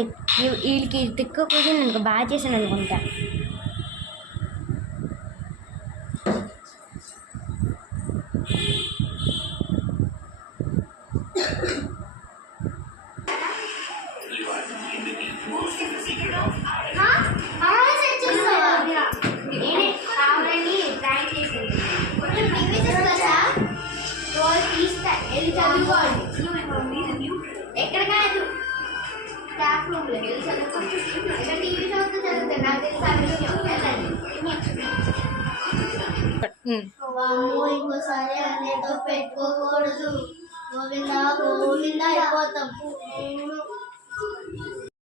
అంటే వీళ్ళకి తిక్క కూర్చొని నాకు బాగా చేశాను అనుకుంటా. ఎక్కడ కాదు స్టాఫ్ రూమ్ లో వెళ్ళి చదువుకోండి. టీవీ చూస్తే చదువుతాను నాకు తెలుసు. ఇంకోసారి అనేతో పెట్టుకోకూడదు. గోవిందా గోవిందా అయిపోతాం.